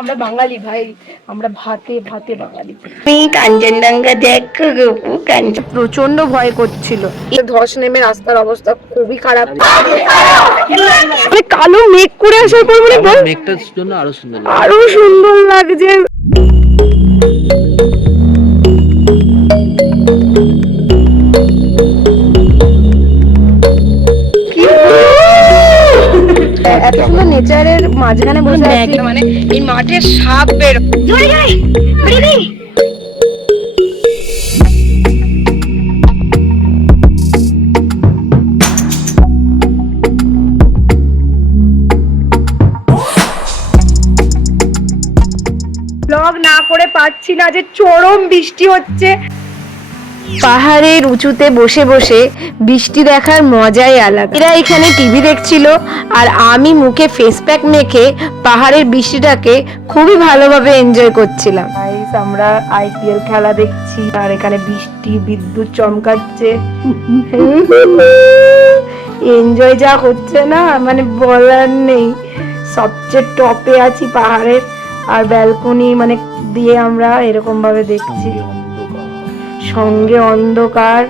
আমরা বাঙালি ভাই, আমরা ভাতে ভাতে বাঙালি। তুমি কাঞ্চনজঙ্ঘা দেখো গপু, কাঞ্চন প্রচন্ড ভয় করছিল। ধস নেমে রাস্তার অবস্থা খুবই খারাপ, কালো মেঘ করে আসার পর মানে মেঘটার জন্য আরো সুন্দর লাগছে। এত সুন্দর নেচারের মাঝখানে বসে আছি, মানে এই মাঠের সাপ বের ব্লগ না করে পাচ্ছি না, যে চরম বৃষ্টি হচ্ছে। পাহাড়ের উঁচুতে বসে বসে বৃষ্টি দেখার মজাই আলাদা। এরা এখানে টিভি দেখছিল আর আমি মুখে ফেস প্যাক মেখে পাহাড়ের বৃষ্টিটাকে খুবই ভালোভাবে এনজয় করছিলাম। আমরা আইপিএল খেলা দেখছি আর এখানে বৃষ্টি, বিদ্যুৎ চমকাচ্ছে। এনজয় যা হচ্ছে না মানে বলার নেই। সবচেয়ে টপে আছি পাহাড়ের, আর ব্যালকনি মানে দিয়ে আমরা এরকম ভাবে দেখছি। সঙ্গে অন্ধকার,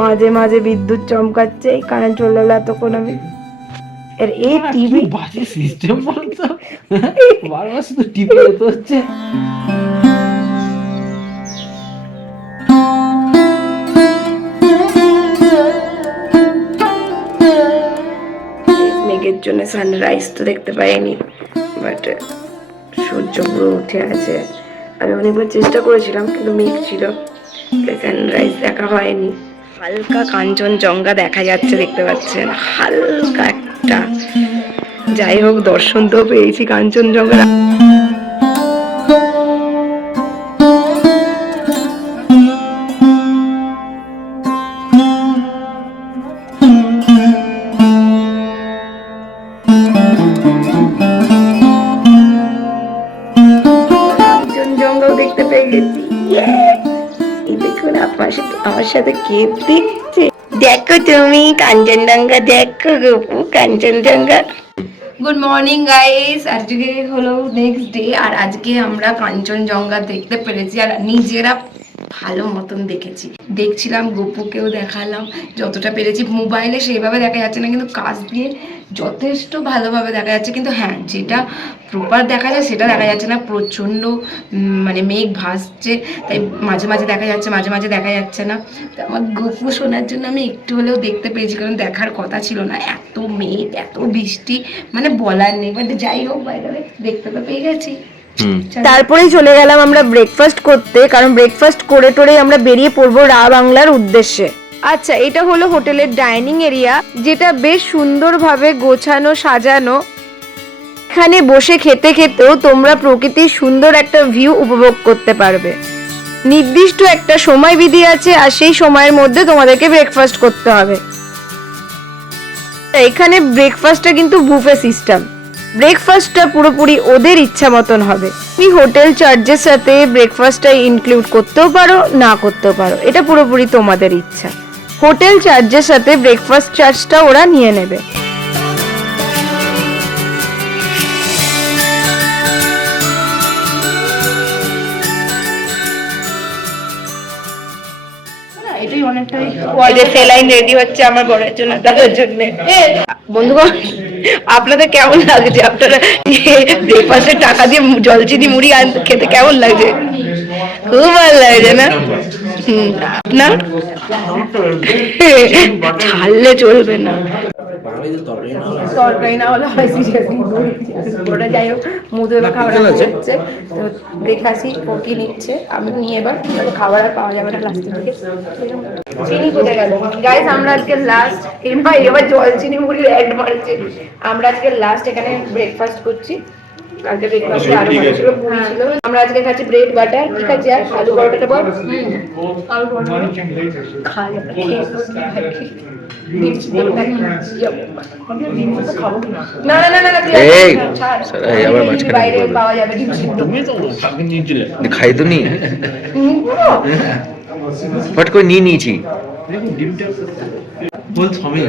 মাঝে মাঝে বিদ্যুৎ চমকাচ্ছে। কারেন্ট চলে গেল এতক্ষণ আমি এর এই টিভি বাজে সিস্টেম বলতো বারবার শুধু টিভি যেতে হচ্ছে। মেঘের জন্য সানরাইজ তো দেখতে পাইনি, বাট সূর্য পুরো উঠে আছে। আমি অনেকবার চেষ্টা করেছিলাম কিন্তু মেঘ ছিল, সানরাইজ দেখা হয়নি। হালকা কাঞ্চনজঙ্ঘা দেখা যাচ্ছে, দেখতে পাচ্ছেন হালকা একটা। যাই হোক, দর্শন তো পেয়েছি কাঞ্চনজঙ্ঘা। কাঞ্চনজঙ্ঘাও দেখতে পেয়ে গেছি। দেখুন আমার সাথে কে দেখছে, দেখো তুমি কাঞ্চনজঙ্ঘা দেখো Gopu, Kanchenjunga. Good morning guys, আজকে হলো নেক্সট ডে আর আজকে আমরা কাঞ্চনজঙ্ঘা দেখতে পেরেছি আর নিজেরা ভালো মতন দেখেছি। দেখছিলাম, গপুকেও দেখালাম যতটা পেরেছি। মোবাইলে সেইভাবে দেখা যাচ্ছে না, কিন্তু কাছ দিয়ে যথেষ্ট ভালোভাবে দেখা যাচ্ছে। কিন্তু হ্যাঁ, যেটা প্রপার দেখা যায় সেটা দেখা যাচ্ছে না, প্রচণ্ড মানে মেঘ ভাসছে, তাই মাঝে মাঝে দেখা যাচ্ছে, মাঝে মাঝে দেখা যাচ্ছে না। তো আমার গপু শোনার জন্য আমি একটু হলেও দেখতে পেয়েছি, কারণ দেখার কথা ছিল না। এত মেঘ, এত বৃষ্টি, মানে বলার নেই। বাট যাই হোক, বাইরে দেখতে তো পেয়ে গেছি। তারপরেই চলে গেলাম আমরা ব্রেকফাস্ট করতে, কারণ ব্রেকফাস্ট করে টোরে আমরা বেরিয়ে পড়বো রা বাংলার উদ্দেশ্যে। আচ্ছা, এটা হলো হোটেলের ডাইনিং এরিয়া, যেটা বেশ সুন্দরভাবে গোছানো, সাজানো। এখানে বসে খেতে খেতেও তোমরা প্রকৃতির সুন্দর একটা ভিউ উপভোগ করতে পারবে। নির্দিষ্ট একটা সময় বিধি আছে আর সেই সময়ের মধ্যে তোমাদেরকে ব্রেকফাস্ট করতে হবে। এখানে ব্রেকফাস্টটা কিন্তু বুফে সিস্টেম। ব্রেকফাস্টটা পুরোপুরি ওদের ইচ্ছা মতন হবে। তুমি হোটেল চার্জের সাথে ব্রেকফাস্টটা ইনক্লুড করতেও পারো, না করতেও পারো, এটা পুরোপুরি তোমাদের ইচ্ছা। হোটেল চার্জের সাথে ব্রেকফাস্ট চার্জটা ওরা নিয়ে নেবে। সেলাইন রেডি হচ্ছে আমার বরের জন্য, দাদার জন্য। বন্ধুগণ, আপনাদের কেমন লাগছে? আপনারা ব্রেকফাস্টের টাকা দিয়ে জলচিনি মুড়ি খেতে কেমন লাগছে? খুব ভালো লাগছে না? আপনার ছাড়লে চলবে না। তরকারি না হলে হয় ওটা। যাই হোক, মুদু এবার খাবার হচ্ছে, তো দেখে আসি ও কি নিচ্ছে। আমি নিয়ে এবার খাবার আর পাওয়া যাবে না লাস্টের দিকে। চিনি কোথায় গেল গাইস? আমরা আজকে লাস্ট, এবার জল চিনি মুড়ির অ্যাড মারছে। আমরা আজকে লাস্ট এখানে ব্রেকফাস্ট করছি। কালকে ব্রেকফাস্টে আলু ভাজা ছিল, পুরি ছিল। আমরা আজকে খাচ্ছি ব্রেড বাটার। কি খাচ্ছি? আর আলু পরোটাটা বল। আলু পরোটা খাই আমরা, খেয়ে না না না না, বাইরে পাওয়া যাবে ডিম সিদ্ধ। খাই তো নি ফট করে নিয়ে নিয়েছি। বল সবাই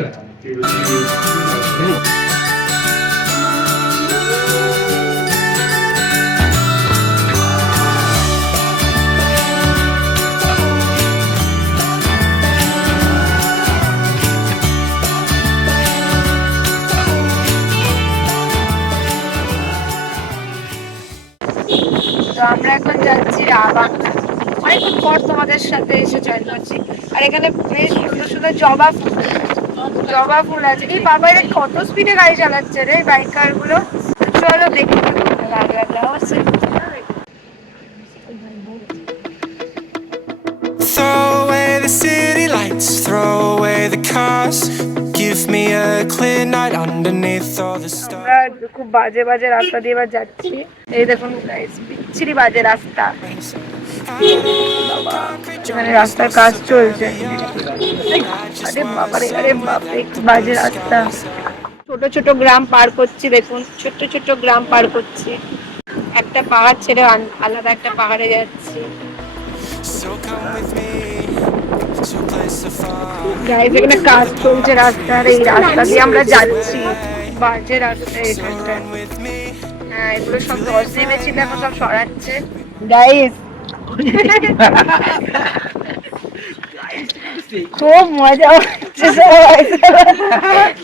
তো আমরা এখন যাচ্ছি রাবাংলা। অনেকক্ষণ পর তোমাদের সাথে এসে জয়েন করছি। আর এখানে বেশ সুন্দর সুন্দর জবা ফুল আছে। এই বাবা এরা কত স্পিডে গাড়ি চালাচ্ছে রে বাইকার গুলো। চলো দেখি ভালো লাগলো অবশ্যই। Throw away the city lights, throw away the cars. Give me a clear night underneath all the stars. আমরা খুব বাজে বাজে রাস্তা দিয়ে এবার যাচ্ছি। এই দেখুন গাইস, বিচ্ছিরি বাজে রাস্তা। এখানে রাস্তার কাজ চলছে। আরে বাবারে, আরে বাপরে, কি বাজে রাস্তা। ছোট ছোট গ্রাম পার করছি, দেখুন ছোট ছোট গ্রাম পার করছি। একটা পাহাড় ছেড়ে আলাদা একটা পাহাড়ে যাচ্ছি। So come with me to a place so far. Guys এখানে কাজ চলছে রাস্তার, এই রাস্তা দিয়ে আমরা যাচ্ছি। বাজে রাস্তা এটা। হ্যাঁ, এগুলো সব ধস নেমেছিল, এখন সব সরাচ্ছে গাইস। খুব মজা হচ্ছে সবাই,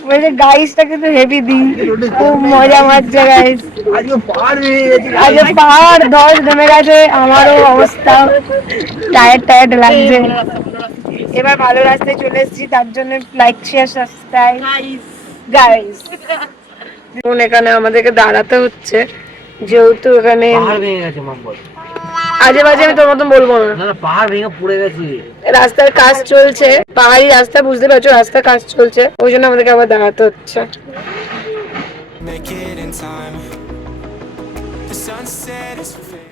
বলছে গাইসটা কিন্তু হেভি দিন, খুব মজা মারছে গাইস। আজকে পাহাড় ধস নেমে গেছে, আমারও অবস্থা টায়ার্ড লাগছে। এবার ভালো রাস্তায় চলে এসেছি, তার জন্য লাইক শেয়ার সাবস্ক্রাইব গাইস। এখন এখানে আমাদেরকে দাঁড়াতে হচ্ছে, যেহেতু এখানে পাহাড় ভেঙে গেছে মাম্বল। আজে বাজে আমি তোর মতন বলবো না। না পাহাড় ভেঙে পড়ে গেছে। রাস্তার কাজ চলছে, পাহাড়ি রাস্তা, বুঝতে পারছো, রাস্তার কাজ চলছে, ওই জন্য আমাদেরকে আবার দাঁড়াতে হচ্ছে। Make it in time. The sunset is fading.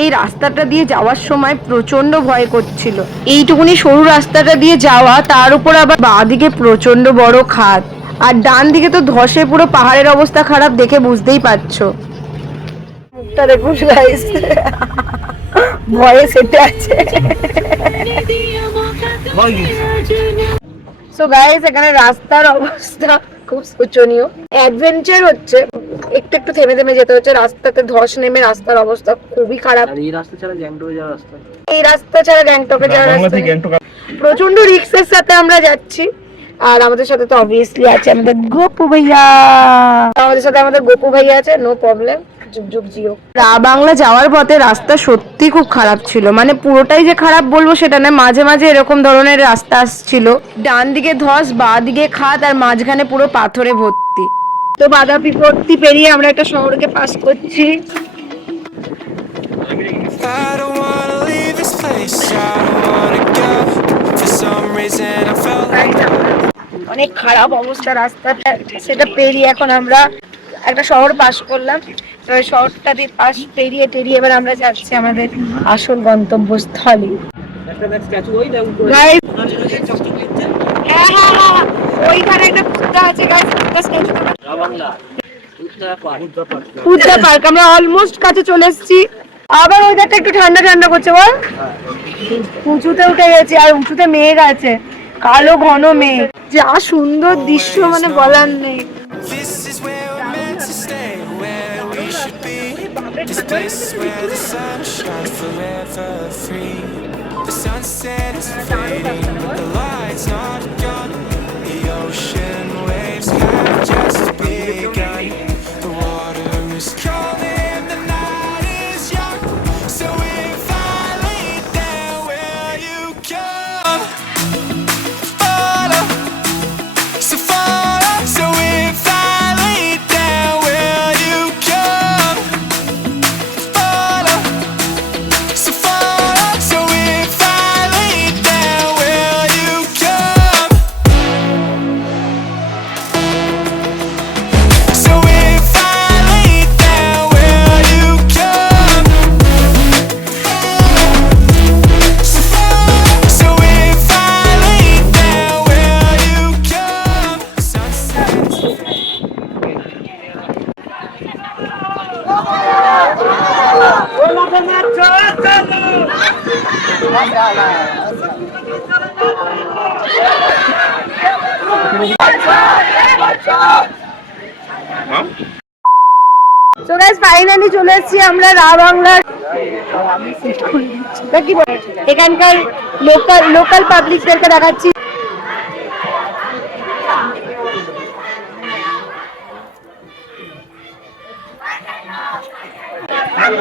এই রাস্তাটা দিয়ে যাওয়ার সময় প্রচন্ড ভয় করছিল। এইটুকুনি সরু রাস্তাটা দিয়ে যাওয়া, তার উপর আবার বাঁদিকে প্রচন্ড বড় খাদ, আর ডান দিকে তো ধসে পুরো পাহাড়ের অবস্থা খারাপ, দেখে বুঝতেই পারছো। মুখটা দেখুন গাইস, ভয়ে সেটে আছে। সো গাইস এখানে রাস্তার অবস্থা খুব শোচনীয়। অ্যাডভেঞ্চার হচ্ছে, একটু একটু থেমে থেমে যেতে হচ্ছে, রাস্তাতে ধস নেমে রাস্তার অবস্থা খুবই খারাপ। আর এই রাস্তা ছাড়া গ্যাংটকে যাওয়ার রাস্তা, এই রাস্তা ছাড়া গ্যাংটকে যাওয়ার রাস্তা প্রচন্ড রিস্কের সাথে আমরা যাচ্ছি। আর আমাদের সাথে তো অবভিয়াসলি আছে আমাদের গোপু ভাইয়া, আমাদের গোপু ভাইয়া আছে, নো প্রবলেম, যুগ যুগ জিও। রাবাংলা যাওয়ার পথে রাস্তা সত্যি খুব খারাপ ছিল, মানে পুরোটাই যে খারাপ বলবো সেটা না, মাঝে মাঝে এরকম ধরনের রাস্তা আসছিল, ডান দিকে ধস, বাঁ দিকে খাদ, আর মাঝখানে পুরো পাথরে ভর্তি। তো বাধা বিপত্তি পেরিয়ে আমরা একটা শহরকে পাস করছি। I don't wanna leave this place. I don't wanna go. For some reason I felt like অনেক খারাপ অবস্থা রাস্তাটা, সেটা পেরিয়ে এখন আমরা একটা শহর পাস করলাম। এবার শহরটা দিয়ে পাশ পেরিয়ে টেরিয়ে এবার আমরা যাচ্ছি আমাদের আসল গন্তব্যস্থলে। Guys, হ্যাঁ, ওইখানে একটা কুত্তা আছে গাইস, কুত্তা স্ট্যাচু। কুত্তা পার্ক, আমরা অলমোস্ট কাছে চলে এসেছি। আবার ওইটা একটু ঠান্ডা ঠান্ডা করছে, বল উঁচুতে উঠে গেছি, আর উঁচুতে মেঘ আছে, কালো ঘন মেঘ, যা সুন্দর দৃশ্য মানে বলার নেই। this is where we're meant to stay, where we should be. This place is where the sun shines forever free. The sunset is fading, but the light's not gone. The ocean waves have just begun. The water is calling, the night is young. So if I lay down, will you come? Follow, so follow. So if I lay down, will you come? Follow, so follow. So if I lay down, will you come? So if I lay down, will you come? So follow. So if I lay down, will you come? Sunset. So guys finally চলে এসেছি আমরা রাবাংলার, কি বলে এখানকার local পাবলিকদেরকে দেখাচ্ছি। Madam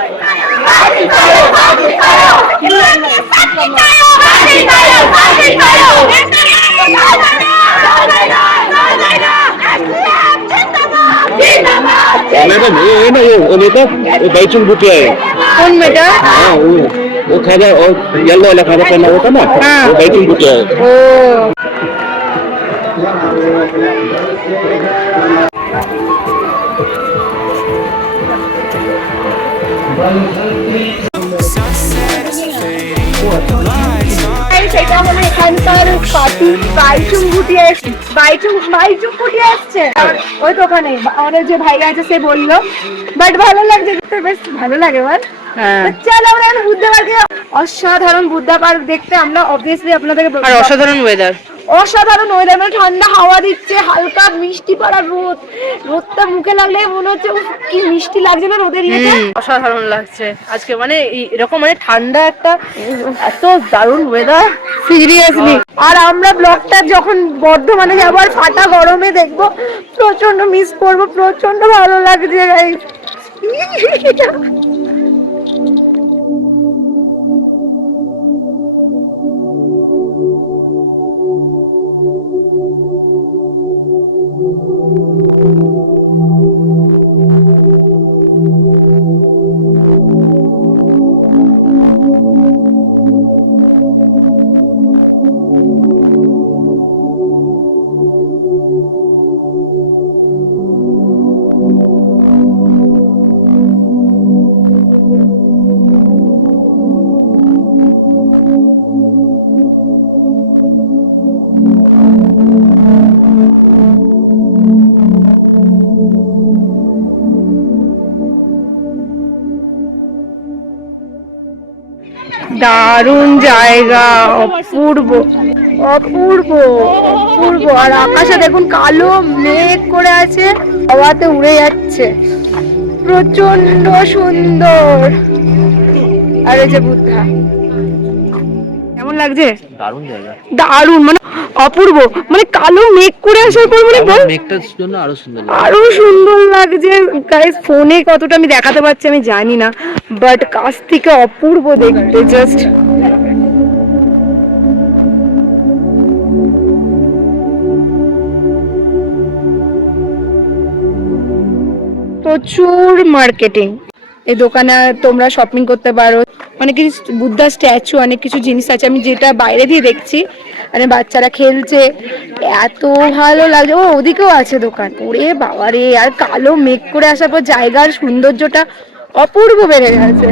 ये ना वो नेता वो बैचुंग बुटिया है। कौन बेटा? हाँ वो खादा और येलो वाला खादा पहना होता ना वो बैचुंग बुटिया है। ओ Sunset is fading, the lights on. সেটা হলো এখানকার পার্টি বাইচুং ফুটি আসছে ওই তো ওখানে আমাদের যে ভাইরা আছে সে বললো বাট ভালো লাগছে দেখতে, বেশ ভালো লাগে বল। চলো আমরা এখন বুদ্ধা পার্কে, অসাধারণ বুদ্ধা পার্ক দেখতে আমরা অবভিয়াসলি আপনাদেরকে অসাধারণ ওয়েদার, মানে ঠান্ডা হাওয়া দিচ্ছে, হালকা মিষ্টি পড়া রোদটা মুখে লাগলে মনে হচ্ছে উফ, কি মিষ্টি লাগছে না রোদের ইয়েতে। অসাধারণ লাগছে আজকে, মানে এরকম মানে ঠান্ডা একটা এত দারুণ ওয়েদার সিরিয়াসলি। আর আমরা ব্লগটা যখন বর্ধমানে যাবো আর ফাটা গরমে দেখবো, প্রচন্ড মিস করবো, প্রচন্ড ভালো লাগছে গাইস। দারুণ জায়গা, অপূর্ব অপূর্ব অপূর্ব। আর আকাশে দেখুন কালো মেঘ করে আছে, হাওয়াতে উড়ে যাচ্ছে, প্রচন্ড সুন্দর। আর এই যে বুদ্ধা, কেমন লাগছে? দারুণ জায়গা, দারুণ মানে অপূর্ব, মানে কালো মেঘ করে আসার পর মানে মেঘটার জন্য আরো সুন্দর লাগছে গাইস। ফোনে কতটা আমি দেখাতে পারছি আমি জানি না, বাট কাছ থেকে অপূর্ব দেখতে জাস্ট। প্রচুর মার্কেটিং, এই দোকানে তোমরা শপিং করতে পারো, অনেক কিছু বুদ্ধা স্ট্যাচু, অনেক কিছু জিনিস আছে আমি যেটা বাইরে দিয়ে দেখছি। মানে বাচ্চারা খেলছে, এত ভালো লাগছে। ও ওদিকেও আছে দোকান, ওরে বাবা রে। আর কালো মেঘ করে আসার পর জায়গার সৌন্দর্যটা অপূর্ব বেড়ে গেছে।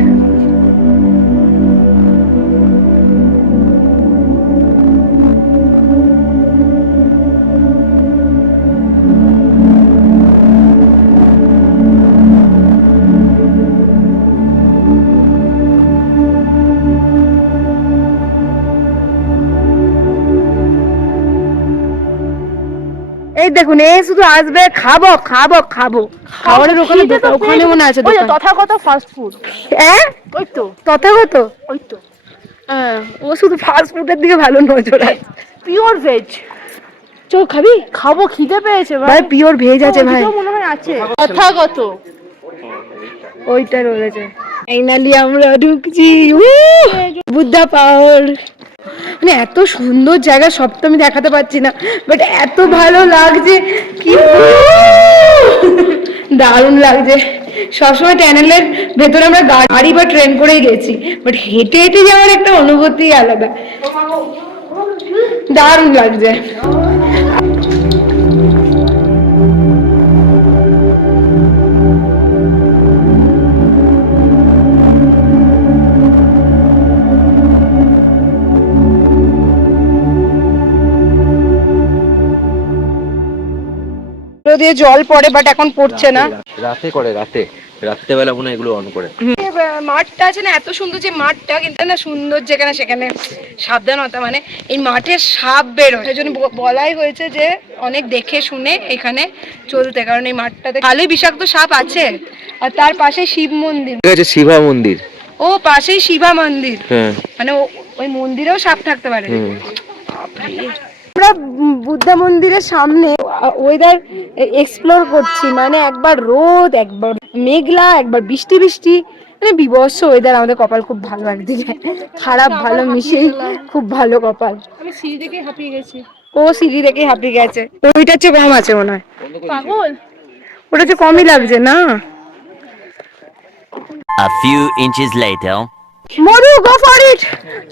এই দেখুন, এই শুধু আসবে খাবো খাবো খাবো, খাবারের ওখানে মনে আছে তথাগত ফাস্ট ফুড। হ্যাঁ ওই তো তথাগত, ওই তো হ্যাঁ ও শুধু ফাস্ট ফুডের দিকে ভালো নজর আছে। Pure veg. চো খাবি? খাবো, খিদে পেয়েছে ভাই পিওর ভেজ আছে ভাই, মনে হয় আছে। তথাগত ওইটা রয়েছে। ফাইনালি আমরা ঢুকছি বুদ্ধা পাহাড়। মানে এত সুন্দর জায়গা, সব তো আমি দেখাতে পারছি না, বাট এত ভালো লাগছে, কি দারুণ লাগছে। সবসময় টানেলের ভেতরে আমরা গাড়ি বা ট্রেন করেই গেছি, বাট হেঁটে হেঁটে যাওয়ার একটা অনুভূতি আলাদা, দারুণ লাগছে। দিয়ে জল পড়ে, বাট এখন পড়ছে না। রাতে করে, রাত্রেবেলা মনে হয় এগুলো অন করে। মাঠটা আছে না, এত সুন্দর যে মাঠটা, কিন্তু না সুন্দর যেখানে সেখানে সাবধানতা, মানে এই মাঠে সাপ বেরোয়, সেই জন্য বলাই হয়েছে যে অনেক দেখে শুনে এখানে চলতে, কারণ এই মাঠটাতে ভালোই বিষাক্ত সাপ আছে। আর তার পাশে শিব মন্দির আছে, শিবা মন্দির। ও পাশেই শিবা মন্দির, হ্যাঁ মানে ওই মন্দিরেও সাপ থাকতে পারে। আমরা বুদ্ধা মন্দিরের সামনে ওয়েদার এক্সপ্লোর করছি, মানে একবার রোদ, একবার মেঘলা, একবার বৃষ্টি বৃষ্টি, মানে বিভৎস ওয়েদার, আমাদের কপাল খুব ভালো একদিকে, খারাপ ভালো মিশেই খুব ভালো কপাল। আমি সিঁড়ি দেখে হাঁপিয়ে গেছি। ও সিঁড়ি দেখে হাঁপিয়ে গেছে, ওইটার চেয়ে কম আছে মনে হয়, পাগল। ওটা চেয়ে কমই লাগছে না। A few inches later. Madhu, go for it,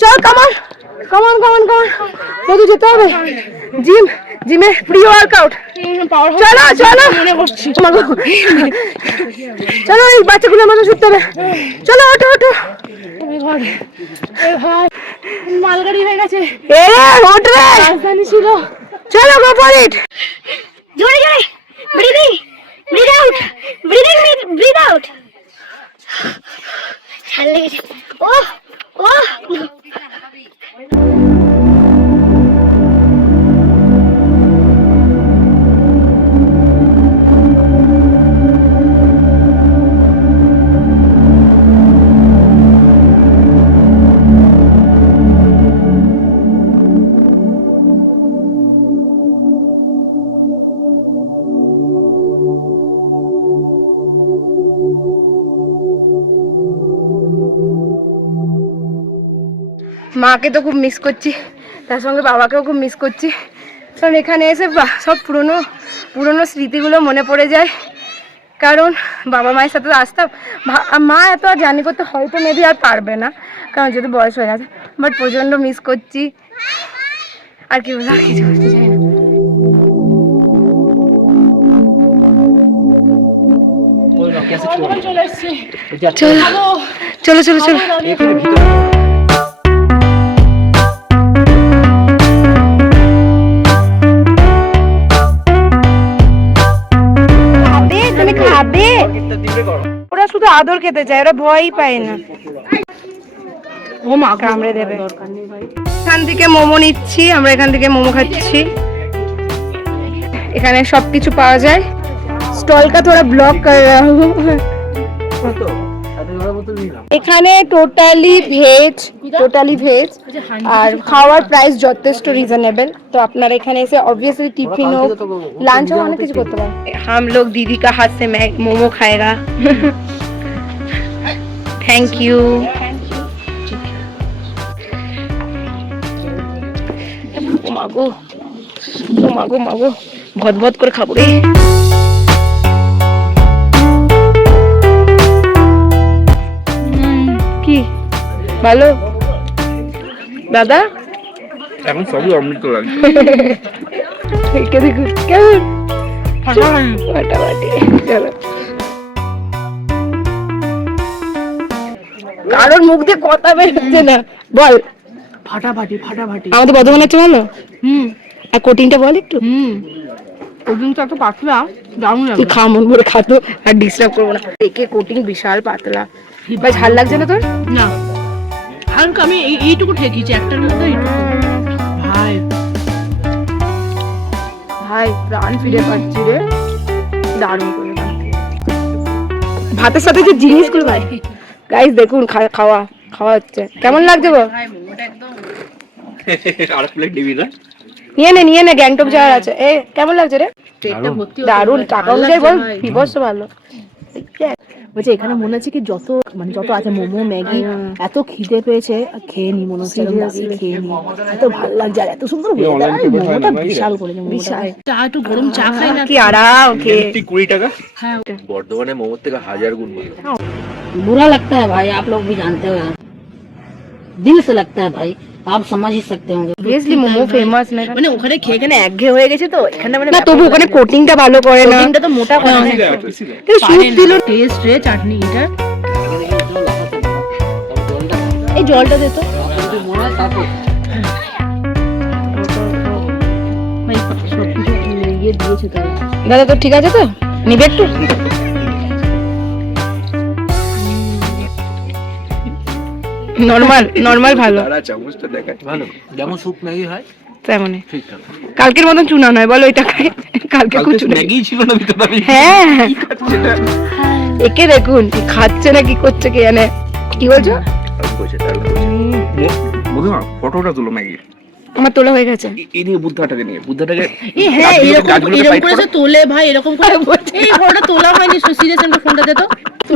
চল, কামান কামান কামান কামান, মধু যেতে হবে জিমে প্রি ওয়ার্কআউট। চলো চলো মনে করছি, চলো এই বাচ্চাগুলোর মতো শুতে হবে, চলো ওঠো ওঠো। মালগাড়ি হয়ে গেছে, এ ওঠ রে, রাজধানী ছিল। চলো গো ফর ইট। জোরে জোরে breathing, breath out, breathing, breath out. ঠান্ডা লেগেছে। ওহ ওহ, মাকে তো খুব মিস করছি, তার সঙ্গে বাবাকেও খুব মিস করছি। কারণ এখানে এসে সব পুরনো স্মৃতিগুলো মনে পড়ে যায়। কারণ বাবা মায়ের সাথে তো আসতাম, মা এত আর জার্নি করতে হয়তো মেবি আর পারবে না, কারণ যেহেতু বয়স হয়ে গেছে, বাট প্রচণ্ড মিস করছি। আর কি বলবো, আর কিছু বলতে চাই না। চলে এসছে। চলো চলো চলো। তুমি খাবে? ওরা শুধু আদর খেতে চায়, ওরা ভয়ই পায় না। ও মা কামড়ে দেবে। এখান থেকে মোমো নিচ্ছি আমরা, এখান থেকে মোমো খাচ্ছি। এখানে সবকিছু পাওয়া যায়। স্টল কা থোড়া ব্লক কর রহা হুঁ। এখানে টোটালি ভেজ আর খাওয়ার প্রাইস যথেষ্ট রিজনেবল। তো আপনারা এখানে এসে অবভিয়াসলি টিফিন হোক, লাঞ্চ হোক, অনেক কিছু করতে পারেন। हम लोग दीदी का हाथ से मोमो खाएगा। Thank you. মাগো মাগো মাগো, ভদ ভদ করে খাবো রে। কি ভালো দাদা? এখন সবই অমৃত লাগছে। কে দেখুন কেমন ফাটাফাটি। চলো, কারোর মুখ দিয়ে কথা বেরোচ্ছে না, বল। ফাটাফাটি ফাটাফাটি। আমাদের বর্ধমানে হচ্ছে ভালো। আর কোটিংটা বল একটু। কোটিংটা তো পাতলা, দারুণ তুই খা, মন ভরে খাতো, আর ডিস্টার্ব করবো না। দেখে কোটিং বিশাল পাতলা, ভাই ঝাল লাগছে না তোর? না হালকা, আমি এইটুকু ঠেকিয়েছি একটার মধ্যে। ভাই ভাই প্রাণ ফিরে পাচ্ছি রে, দারুণ করে। ভাতের সাথে যে জিনিসগুলো ভাই, গাইস দেখুন খাওয়া হচ্ছে, কেমন লাগছে গো? আর প্লেট দিবি না? নিয়ে নে গ্যাংটক যাওয়ার আছে। এ কেমন লাগছে রে? দারুণ, টাকা অনুযায়ী বল, বিভৎস ভালো। বলছে এখানে মনে হচ্ছে কি যত আছে মোমো ম্যাগি, এত খিদে পেয়েছে, খেয়ে নি মনে হচ্ছে, খেয়ে নি, এত ভালো লাগছে। আর এত সুন্দর মোমোটা বিশাল করেছে, বিশাল। চা একটু গরম চা খাই না, কি আরাম। 20 টাকা। হ্যাঁ বর্ধমানে মোমোর থেকে 1000 গুণ ভালো। बुरा लगता है भाई, आप लोग भी जानते हो, दिल से लगता है भाई, आप समझ ही सकते होंगे। অবভিয়াসলি মোমো ফেমাস না, মানে ওখানে খেয়ে এখানে একঘেয়ে হয়ে গেছে, তো এখানে মানে না তবু ওখানে কোটিংটা ভালো করে না, কোটিংটা তো মোটা করে না। স্যুপ দিল। টেস্ট রে চাটনি এটা, এই জলটা দে তো ভাই, সবকিছু ইয়ে দিয়েছে তো। দাদা তো ঠিক আছে তো, নিবে একটু? নরমাল ভালো, চামচটা দেখা ভালো, যেমন স্যুপ ম্যাগি হয় তেমনই। ঠিকঠাক। কালকের মতন চুনা নয়, বলো ওইটা খাই। কালকে খুব চুনা। ম্যাগি ছিল না ভিতরে। হ্যাঁ একে দেখুন কি খাচ্ছে না কি করছে কে জানে। কি বলছো? বুঝলাম, ফটোটা তুলো ম্যাগি। আমার তোলা হয়ে গেছে। এই নিয়ে বুদ্ধাটাকে হ্যাঁ এরকম করে তোলে ভাই, এরকম করে এই ফটোটা তোলা হয়নি। সিরিয়াস, ফোনটা দে তো।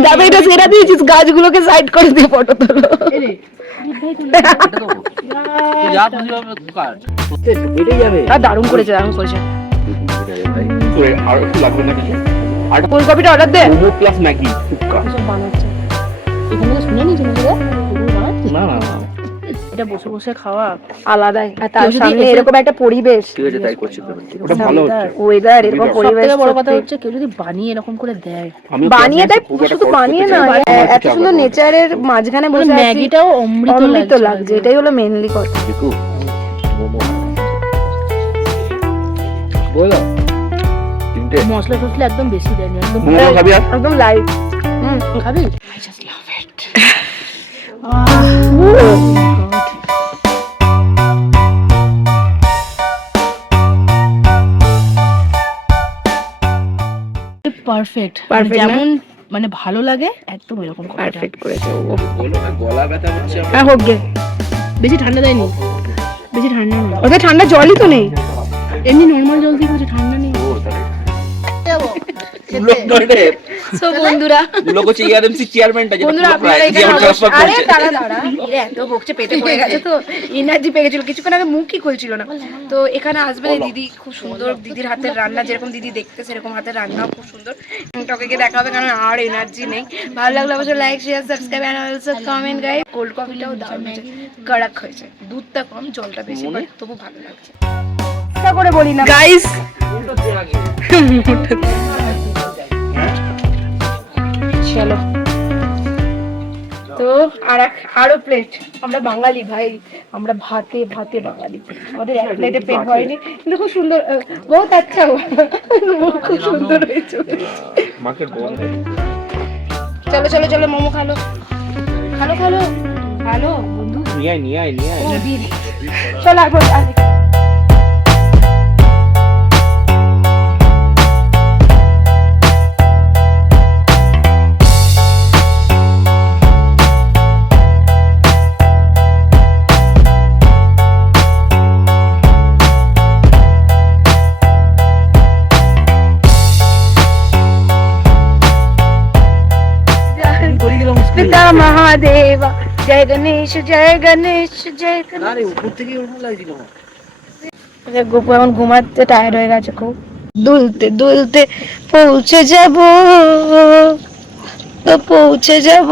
দাদা এটা সেরা দিয়েছিস, গাছগুলোকে সাইড করে দিয়ে ফটো তোলো। যা খুশি হবে কাট এটাই যাবে। দারুণ করেছে, দারুণ করেছে। আর একটু লাগবে নাকি? ফুলকপিটা অর্ডার দে। মোমো প্লাস ম্যাগি টুকা। বানাচ্ছে এখানে তো শুনে নিয়েছি নাকি রে? না না না, এটা বসে বসে খাওয়া আলাদাই, আর তার কেউ যদি সামনে এসে- এরকম একটা পরিবেশ, ঠিক আছে তাই করছি তো। ওটা ভালো হচ্ছে। ওয়েদার, এরকম সব পরিবেশ। থেকে বড় কথা সত্যি। হচ্ছে কেউ যদি বানিয়ে এরকম করে দেয়, আমিও বানিয়ে দেয়, খুব একটা শুধু খরচ বানিয়ে করতে না, চাই না। এত সুন্দর নেচারের মাঝখানে মানে বসে আছি, ম্যাগিটাও অমৃত অমৃত লাগছে, লাগছে এটাই হলো মেনলি কথা। দেখো মোমো বলো তিনটে মশলা টসলা একদম বেশি দেয়নি, একদম মোমো খাবি আর একদম লাইট। খাবি? পারফেক্ট, Perfect না? যেমন মানে ভালো লাগে একদম এরকম করে। পারফেক্ট করেছে ও। বলো না, গলা ব্যথা হচ্ছে আমার। হ্যাঁ হোক গে। বেশি ঠান্ডা দেয়নি, বেশি ঠান্ডা নেই, ওদের ঠান্ডা জলই তো নেই। এমনি নর্মাল জল দিয়ে করছে, ঠান্ডা নেই। লোক নয় রে, সো বন্ধুরা, লোক হচ্ছে ইয়ারএমসি চেয়ারম্যানটা যেটা বন্ধুরা পুরো আপনারা প্রায় এখানে যেমন ট্রান্সফার আরে করছে। দাঁড়া এরা এত বকছে, পেটে পড়ে গেছে তো, এনার্জি পেয়ে গেছিল, কিছুক্ষণ আগে মুখই খুলছিল না। তো এখানে আসবেন, এই দিদি খুব সুন্দর, দিদির হাতের রান্না যেরকম দিদি দেখতে সেরকম হাতের রান্নাও খুব সুন্দর। টকে গিয়ে দেখা হবে, কারণ আর এনার্জি নেই। ভালো লাগলে অবশ্যই like share subscribe and also comment guys. Cold কফিটাও দারুণ হয়েছে, কড়ক হয়েছে, দুধটা কম জলটা বেশি, বাট তবু ভালো লাগছে। করে বলি না গাইস, চলো তো আরো প্লেট। আমরা বাঙালি ভাই, আমরা ভাতে ভাতে বাঙালি, আমাদের এক প্লেটে পেট ভরেনি, কিন্তু খুব সুন্দর, বহুত আচ্ছা, খুব সুন্দর হয়েছে। মার্কেট বন্ধ। চলো চলো চলো, মোমো খালো খালো খালো খালো বন্ধু, নিয়ে আয় ও দিদি চলো আর পিতা মহাদেব, জয় গণেশ জয় গণেশ জয় গণেশ। আরে উপর থেকে ওরকম লাগছিল। গোপু এখন ঘুমাতে টায়ার্ড হয়ে গেছে খুব। দুলতে দুলতে পৌঁছে যাব, তো পৌঁছে যাব।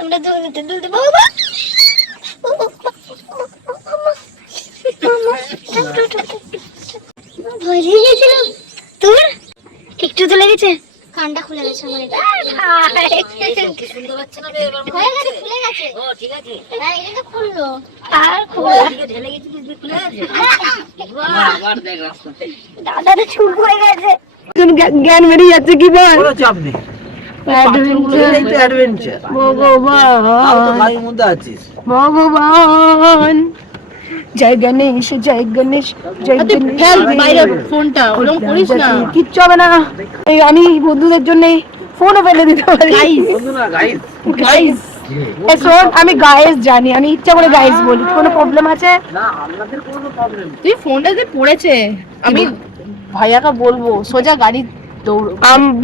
আমরা দুলতে দুলতে বাবা ভয় লেগে গেছিল তোর? একটু তো লেগেছে, কানটা খুলে গেছে আমার। শুনতে পাচ্ছ না রে? হয়ে গেছে, খুলে গেছে। ও ঠিক আছে, হ্যাঁ এটা তো খুললো, আর খুলে ঢেলে গেছে, খুলে গেছে। আবার দেখ রাস্তা, দাদা তো চুপ হয়ে গেছে। জ্ঞান বেরিয়ে যাচ্ছে কি বল? কোনো চাপ নেই, এই তো অ্যাডভেঞ্চার। তো ভাইয়ের মধ্যে আছিস। ভগবান জয় গণেশ জয় গণেশ জয় গণেশ। ফেল বাইরে ফোনটা, ওরকম করিস না। কিচ্ছু হবে না, এই আমি বন্ধুদের জন্য ফোনও ফেলে দিতে পারি। বন্ধু না গাইস, গাইস শোন, আমি গাইস জানি, আমি ইচ্ছা করে গাইস বলি, কোনো প্রবলেম আছে? না আমাদের কোনো প্রবলেম। তুই ফোনটা যে পড়েছে, আমি ভাইয়াকে বলবো সোজা গাড়ি দৌড়।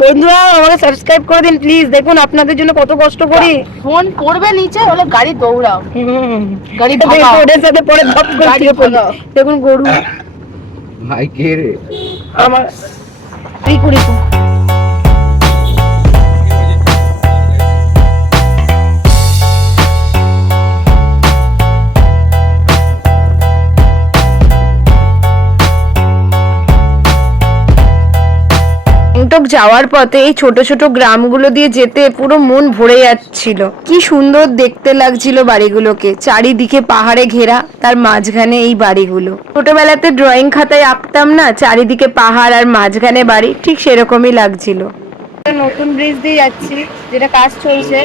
বন্ধুরা আমাকে সাবস্ক্রাইব করে দিন প্লিজ, দেখুন আপনাদের জন্য কত কষ্ট করি। ফোন পড়বে নিচে, হলে গাড়ি দৌড়াও, গাড়ি এটা দেখো, ভাগাও। ওদের সাথে পরে ধপ করে গাড়ি গিয়ে পড়ি। ভাগাও। দেখুন গরু ভাই কে রে? আমার এই করি তো। গ্যাংটক যাওয়ার পথে এই ছোট ছোট গ্রামগুলো দিয়ে যেতে পুরো মন ভরে যাচ্ছিল। কি সুন্দর দেখতে লাগছিল বাড়িগুলোকে, চারিদিকে পাহাড়ে ঘেরা, তার মাঝখানে এই বাড়িগুলো। ছোটবেলাতে ড্রয়িং খাতায় আঁকতাম না, চারিদিকে পাহাড় আর মাঝখানে বাড়ি, ঠিক সেরকমই লাগছিল। নতুন ব্রিজ দিয়ে যাচ্ছি, যেটা কাজ চলছে।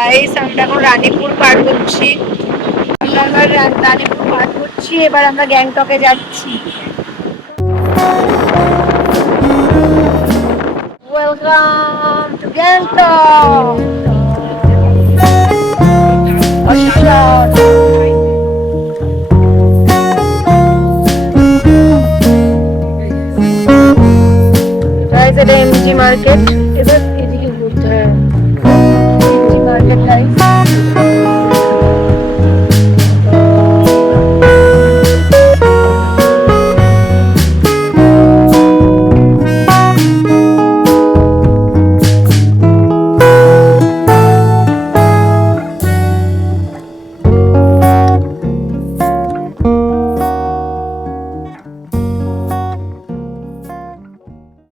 গাইস আমরা এখন রানীপুর পার করছি, রানীপুর পার করছি, এবার আমরা গ্যাংটকে যাচ্ছি। Welcome to Gangtok. গাইস এটা এমজি মার্কেট, এবার এদিকে ঘুরতে হয়।